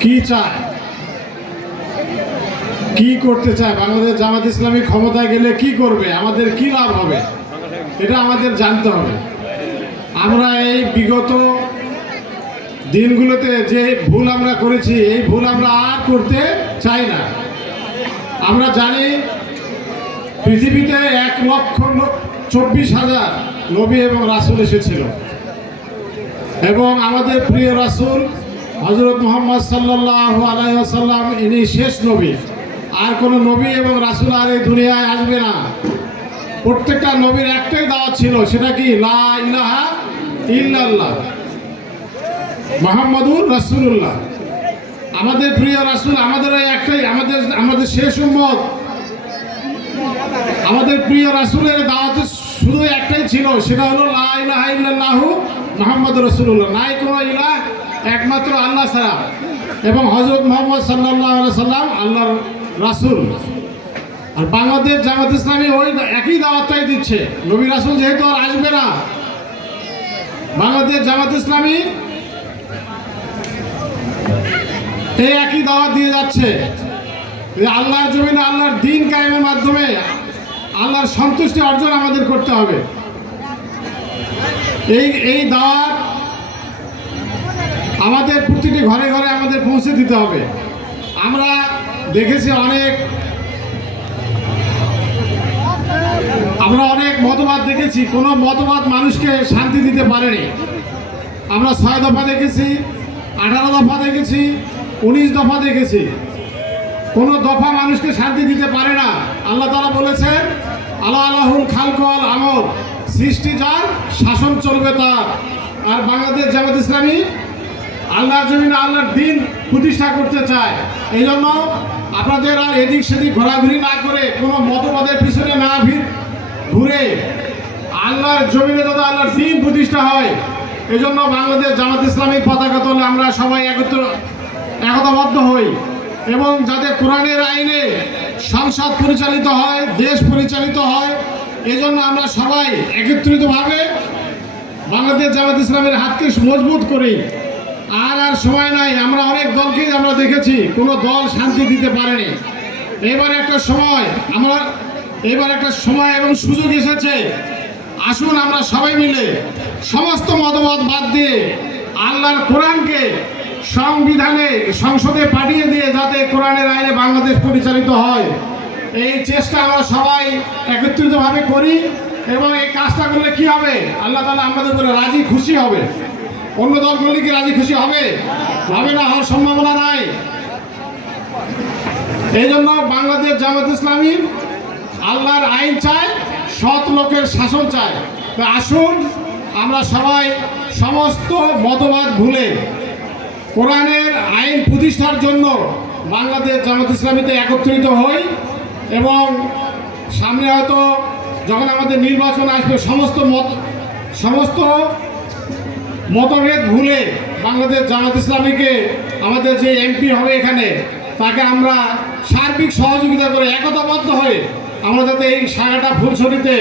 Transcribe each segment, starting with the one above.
কি চায়? কি করতে চায়? বাংলাদেশ জামাত ইসলামী ক্ষমতায় গেলে কি করবে? আমাদের কি লাভ হবে? এটা আমাদের জানতে হবে। আমরা এই বিগত দিনগুলোতে যে ভুল আমরা করেছি, এই ভুল আমরা আর করতে চাই না। আমরা জানি পৃথিবীতে এক লক্ষ চব্বিশ হাজার নবী এবং রাসুল এসেছিল। এবং আমাদের প্রিয় রাসুল হজরত মোহাম্মদ সাল্লাহ আলাইসাল্লাম ইনি শেষ নবী। আর কোনো নবী এবং রাসুল আর এই দুনিয়ায় আসবে না। প্রত্যেকটা নবীর একটাই দাওয়াত ছিল, সেটা কি? লা ইলাহা ইল্লাল্লাহ। মোহাম্মদুর রাসুল্লাহ আমাদের প্রিয় রাসুল আমাদের ওই একটাই, আমাদের আমাদের শেষ উম্মত। আমাদের প্রিয় রাসুলের দাওয়াত শুধু একটাই ছিল, সেটা হলো লা ইলাহা ইল্লাল্লাহু মোহাম্মদ রসুল্লাহ নাই কোনো ইলাহ একমাত্র আল্লাহ ছাড়া। এবং হজরত মোহাম্মদ সাল্লাহ সাল্লাম আল্লাহর রাসুল। আর বাংলাদেশ জামাত ইসলামী ওই একই দাওয়াতটাই দিচ্ছে। নবী রাসুল যেহেতু আর আসবে না, বাংলাদেশ জামাত ইসলামী এই একই দাওয়াত দিয়ে যাচ্ছে। আল্লাহর জমিনে আল্লাহর দিন কায়েমের মাধ্যমে আল্লাহর সন্তুষ্টি অর্জন আমাদের করতে হবে। এই এই দাওয়াত আমাদের প্রতিটি ঘরে ঘরে আমাদের পৌঁছে দিতে হবে। আমরা দেখেছি অনেক আমরা অনেক মতবাদ দেখেছি, কোনো মতবাদ মানুষকে শান্তি দিতে পারেনি। আমরা ছয় দফা দেখেছি, আঠারো দফা দেখেছি, উনিশ দফা দেখেছি। কোনো দফা মানুষকে শান্তি দিতে পারে না। আল্লাহ তালা বলেছেন আল্লাহ আল্লাহুল খালকল আমর সৃষ্টি যার, শাসন চলবে তার। আর বাংলাদেশ জামাত ইসলামী আল্লাহর জমিনে আল্লাহর দিন প্রতিষ্ঠা করতে চায় এই জন্য আপনাদের আর এদিক সেদিক ঘোরাঘুরি না করে কোনো মতবাদের পিছনে না ভিড়, ঘুরে আল্লাহর জমিনে যাতে আল্লাহর দিন প্রতিষ্ঠা হয় এই জন্য বাংলাদেশ জামাত ইসলামিক পতাকা তোলে আমরা সবাই একত্র, একতাবদ্ধ হই এবং যাতে কোরআনের আইনে সংসদ পরিচালিত হয়, দেশ পরিচালিত হয় এজন্য আমরা সবাই একত্রিতভাবে বাংলাদেশ জামাত ইসলামের হাতকে মজবুত করি। আর আর সময় নাই, আমরা অনেক দলকেই আমরা দেখেছি, কোনো দল শান্তি দিতে পারেনি। এবার একটা সময়, আমরা এবার একটা সময় এবং সুযোগ এসেছে। আসুন আমরা সবাই মিলে সমস্ত মতবাদ বাদ দিয়ে আল্লাহর কোরআনকে সংবিধানে, সংসদে পাঠিয়ে দিয়ে যাতে কোরআনের আইনে বাংলাদেশ পরিচালিত হয়। এই চেষ্টা আমরা সবাই একত্রিতভাবে করি এবং এই কাজটা করলে কি হবে? আল্লাহ তালা আমাদের উপরে রাজি, খুশি হবে। অন্য দল করলে কি রাজি খুশি হবে? হবে না হওয়ার সম্ভাবনা নাই। এই জন্য বাংলাদেশ জামাত ইসলামী আল্লাহর আইন চায়, সৎ লোকের শাসন চায়। তো আসুন, আমরা সবাই সমস্ত মতবাদ ভুলে কোরআনের আইন প্রতিষ্ঠার জন্য বাংলাদেশ জামাত ইসলামীতে একত্রিত হই এবং সামনে হয়তো যখন আমাদের নির্বাচন আসবে, সমস্ত মত সমস্ত মতভেদ ভুলে বাংলাদেশ জামাত ইসলামীকে আমাদের যে এমপি হবে এখানে, তাকে আমরা সার্বিক সহযোগিতা করে একতাবদ্ধ হয়ে আমরা যাতে এই সাগাটা ফুলছড়িতে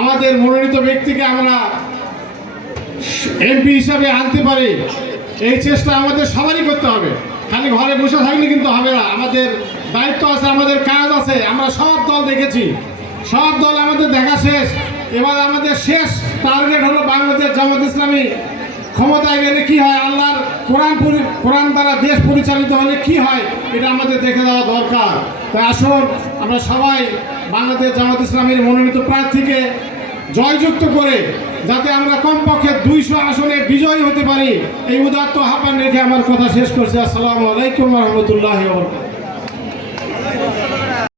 আমাদের মনোনীত ব্যক্তিকে আমরা এমপি হিসাবে আনতে পারি, এই চেষ্টা আমাদের সবারই করতে হবে। খালি ঘরে বসে থাকলে কিন্তু হবে না। আমাদের দায়িত্ব আছে, আমাদের কাজ আছে, আমরা সব দল দেখেছি। সব দল আমাদের দেখা শেষ। এবার আমাদের শেষ টার্গেট হলো বাংলাদেশ ক্ষমতায় গেলে কি হয়? আল্লাহর কোরআন কোরআন দ্বারা দেশ পরিচালিত হলে কি হয়? এটা আমাদের দেখে দেওয়া দরকার। তাই আসুন, আমরা সবাই বাংলাদেশ জামাত ইসলামীর মনোনীত প্রার্থীকে জয়যুক্ত করে যাতে আমরা কমপক্ষে দুইশো আসনে বিজয়ী হতে পারি। এই উদাত্ত আহ্বান রেখে আমার কথা শেষ করছি। আসসালামু আলাইকুম রহমতুল্লাহ